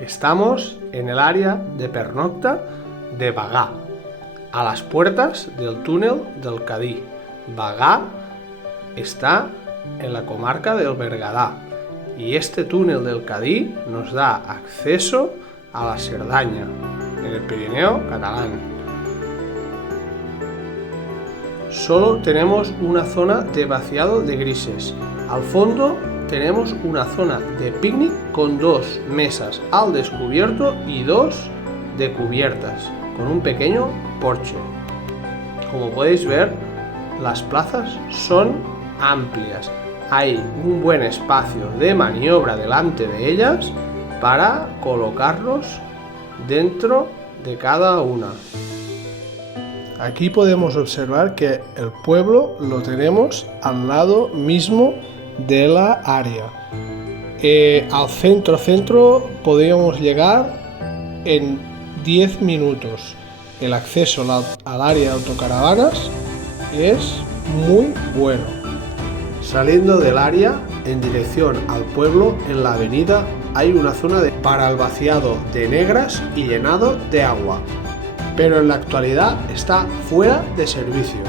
Estamos en el área de pernocta de Bagà, a las puertas del túnel del Cadí. Bagà está en la comarca del Bergadá y este túnel del Cadí nos da acceso a la Cerdaña, en el Pirineo catalán. Solo tenemos una zona de vaciado de grises. Al fondo tenemos una zona de picnic con 2 mesas al descubierto y 2 de cubiertas, con un pequeño porche. Como podéis ver, las plazas son amplias. Hay un buen espacio de maniobra delante de ellas para colocarnos dentro de cada una. Aquí podemos observar que el pueblo lo tenemos al lado mismo de la área. Al centro podríamos llegar en 10 minutos. El acceso al área de autocaravanas es muy bueno. Saliendo del área en dirección al pueblo, en la avenida hay una zona para el vaciado de negras y llenado de agua, pero en la actualidad está fuera de servicio.